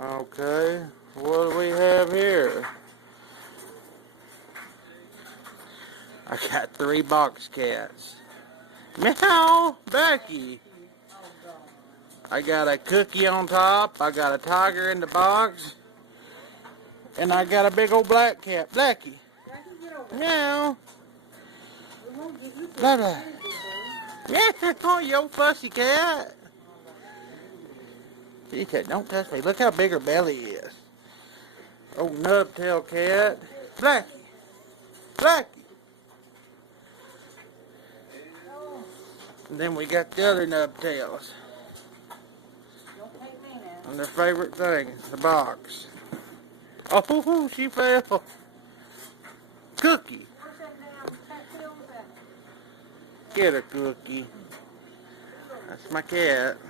Okay, what do we have here? I got 3 box cats. Meow, Becky. I got a cookie on top. I got a tiger in the box. And I got a big old black cat. Blackie. Meow. Blah, blah. Yeah, oh, you old fussy cat. She said, don't touch me. Look how big her belly is. Oh, nubtail cat. Blackie. Blackie. And then we got the other nubtails. And their favorite thing, the box. Oh, she fell. Cookie. Get her, Cookie. That's my cat.